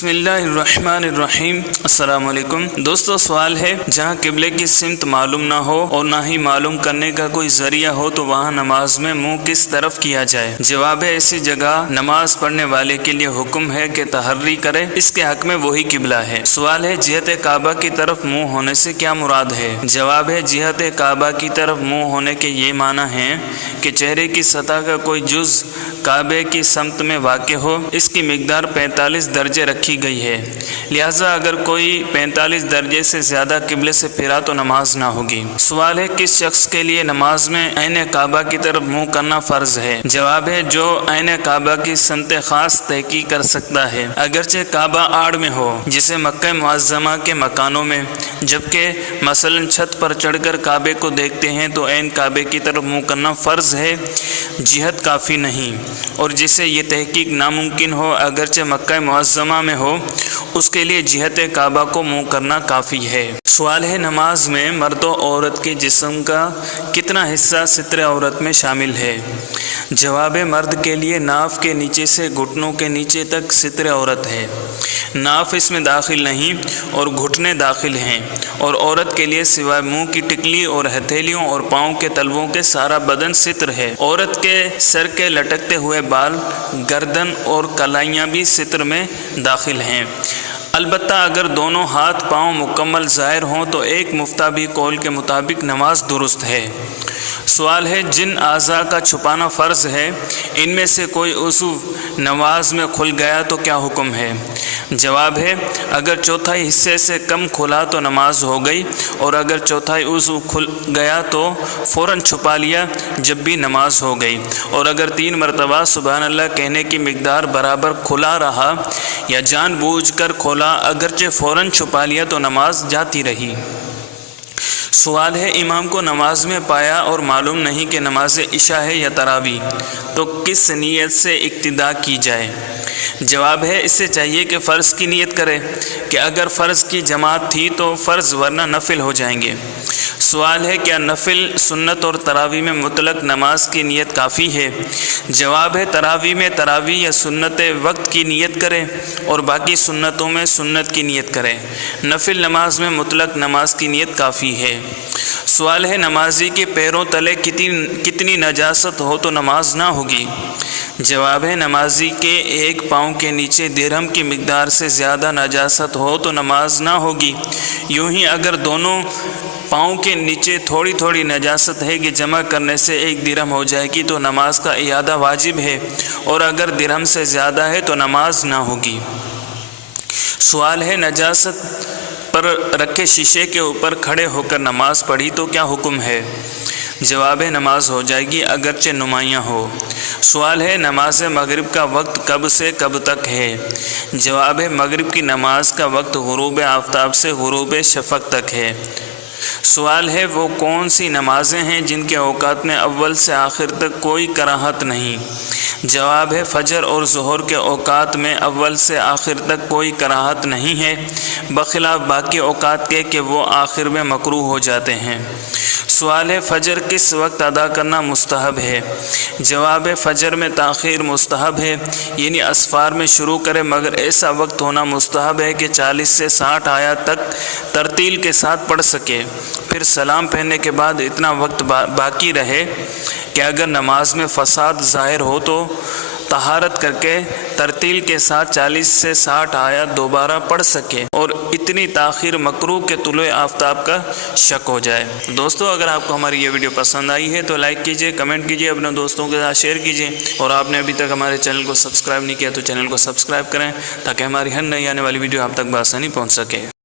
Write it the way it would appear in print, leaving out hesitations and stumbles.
بسم اللہ الرحمن الرحیم۔ السلام علیکم دوستو، سوال ہے جہاں قبلے کی سمت معلوم نہ ہو اور نہ ہی معلوم کرنے کا کوئی ذریعہ ہو تو وہاں نماز میں منہ کس طرف کیا جائے؟ جواب ہے، ایسی جگہ نماز پڑھنے والے کے لیے حکم ہے کہ تحری کرے، اس کے حق میں وہی قبلہ ہے۔ سوال ہے، جہت کعبہ کی طرف منہ ہونے سے کیا مراد ہے؟ جواب ہے، جہت کعبہ کی طرف منہ ہونے کے یہ معنی ہے کہ چہرے کی سطح کا کوئی جز کعبے کی سمت میں واقع ہو۔ اس کی مقدار 45 درجے رکھی گئی ہے، لہٰذا اگر کوئی 45 درجے سے زیادہ قبلے سے پھرا تو نماز نہ ہوگی۔ سوال ہے، کس شخص کے لیے نماز میں عین کعبہ کی طرف منہ کرنا فرض ہے؟ جواب ہے، جو عین کعبہ کی سمت خاص تحقیق کر سکتا ہے، اگرچہ کعبہ آڑ میں ہو، جسے مکہ معظمہ کے مکانوں میں، جبکہ مثلا چھت پر چڑھ کر کعبے کو دیکھتے ہیں تو عین کعبے کی طرف منہ کرنا فرض ہے، جہت کافی نہیں۔ اور جسے یہ تحقیق ناممکن ہو، اگرچہ مکہ معظمہ میں ہو، اس کے لیے جہت کعبہ کو منہ کرنا کافی ہے۔ سوال ہے، نماز میں مرد و عورت کے جسم کا کتنا حصہ ستر عورت میں شامل ہے؟ جواب ہے، مرد کے لیے ناف کے نیچے سے گھٹنوں کے نیچے تک ستر عورت ہے، ناف اس میں داخل نہیں اور گھٹنے داخل ہیں، اور عورت کے لیے سوائے منہ کی ٹکلی اور ہتھیلیوں اور پاؤں کے تلووں کے سارا بدن ستر ہے۔ عورت کے سر کے لٹکتے ہوئے بال، گردن اور کلائیاں بھی ستر میں داخل ہیں، البتہ اگر دونوں ہاتھ پاؤں مکمل ظاہر ہوں تو ایک مفتابی قول کے مطابق نماز درست ہے۔ سوال ہے، جن اعضاء کا چھپانا فرض ہے، ان میں سے کوئی عضو نماز میں کھل گیا تو کیا حکم ہے؟ جواب ہے، اگر چوتھائی حصے سے کم کھلا تو نماز ہو گئی، اور اگر چوتھائی عضو کھل گیا تو فوراً چھپا لیا، جب بھی نماز ہو گئی، اور اگر 3 مرتبہ سبحان اللہ کہنے کی مقدار برابر کھلا رہا یا جان بوجھ کر کھولا اگرچہ فوراً چھپا لیا تو نماز جاتی رہی۔ سوال ہے، امام کو نماز میں پایا اور معلوم نہیں کہ نماز عشاء ہے یا تراویح، تو کس نیت سے اقتداء کی جائے؟ جواب ہے، اس سے چاہیے کہ فرض کی نیت کرے کہ اگر فرض کی جماعت تھی تو فرض ورنہ نفل ہو جائیں گے۔ سوال ہے، کیا نفل، سنت اور تراویح میں مطلق نماز کی نیت کافی ہے؟ جواب ہے، تراویح میں تراویح یا سنت وقت کی نیت کرے اور باقی سنتوں میں سنت کی نیت کرے، نفل نماز میں مطلق نماز کی نیت کافی ہے۔ سوال ہے، نمازی کے پیروں تلے کتنی نجاست ہو تو نماز نہ ہوگی؟ جواب ہے، نمازی کے ایک پاؤں کے نیچے درہم کی مقدار سے زیادہ نجاست ہو تو نماز نہ ہوگی۔ یوں ہی اگر دونوں پاؤں کے نیچے تھوڑی تھوڑی نجاست ہے کہ جمع کرنے سے 1 درہم ہو جائے گی تو نماز کا اعادہ واجب ہے، اور اگر درہم سے زیادہ ہے تو نماز نہ ہوگی۔ سوال ہے، نجاست پر رکھے شیشے کے اوپر کھڑے ہو کر نماز پڑھی تو کیا حکم ہے؟ جواب ہے، نماز ہو جائے گی اگرچہ نمایاں ہو۔ سوال ہے، نماز مغرب کا وقت کب سے کب تک ہے؟ جواب ہے، مغرب کی نماز کا وقت غروب آفتاب سے غروب شفق تک ہے۔ سوال ہے، وہ کون سی نمازیں ہیں جن کے اوقات میں اول سے آخر تک کوئی کراہت نہیں؟ جواب ہے، فجر اور ظہر کے اوقات میں اول سے آخر تک کوئی کراہت نہیں ہے، بخلاف باقی اوقات کے کہ وہ آخر میں مکروہ ہو جاتے ہیں۔ سوال ہے، فجر کس وقت ادا کرنا مستحب ہے؟ جواب ہے، فجر میں تاخیر مستحب ہے، یعنی اسفار میں شروع کرے، مگر ایسا وقت ہونا مستحب ہے کہ 40 سے 60 آیات تک ترتیل کے ساتھ پڑھ سکے، پھر سلام پھیرنے کے بعد اتنا وقت باقی رہے کہ اگر نماز میں فساد ظاہر ہو تو طہارت کر کے ترتیل کے ساتھ 40 سے 60 آیات دوبارہ پڑھ سکے، اور اتنی تاخیر مکروہ کہ طلوع آفتاب کا شک ہو جائے۔ دوستو، اگر آپ کو ہماری یہ ویڈیو پسند آئی ہے تو لائک کیجئے، کمنٹ کیجئے، اپنے دوستوں کے ساتھ شیئر کیجئے، اور آپ نے ابھی تک ہمارے چینل کو سبسکرائب نہیں کیا تو چینل کو سبسکرائب کریں تاکہ ہماری ہر نئی آنے والی ویڈیو آپ تک بآسانی پہنچ سکے۔